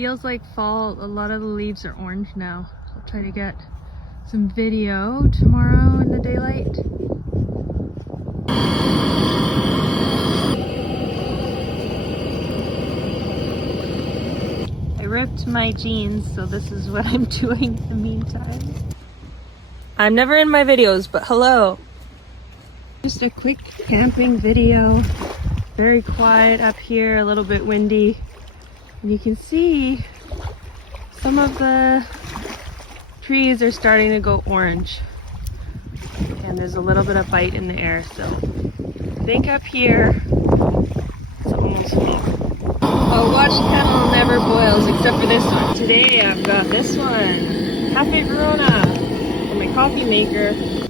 feels like fall. A lot of the leaves are orange now. I'll try to get some video tomorrow in the daylight. I ripped my jeans, so this is what I'm doing in the meantime. I'm never in my videos, but hello. Just a quick camping video. Very quiet up here, a little bit windy. And you can see some of the trees are starting to go orange. And there's a little bit of bite in the air, so I think up here it's almost fall. A watch kettle never boils except for this one. Today I've got this one, Cafe Verona, for my coffee maker.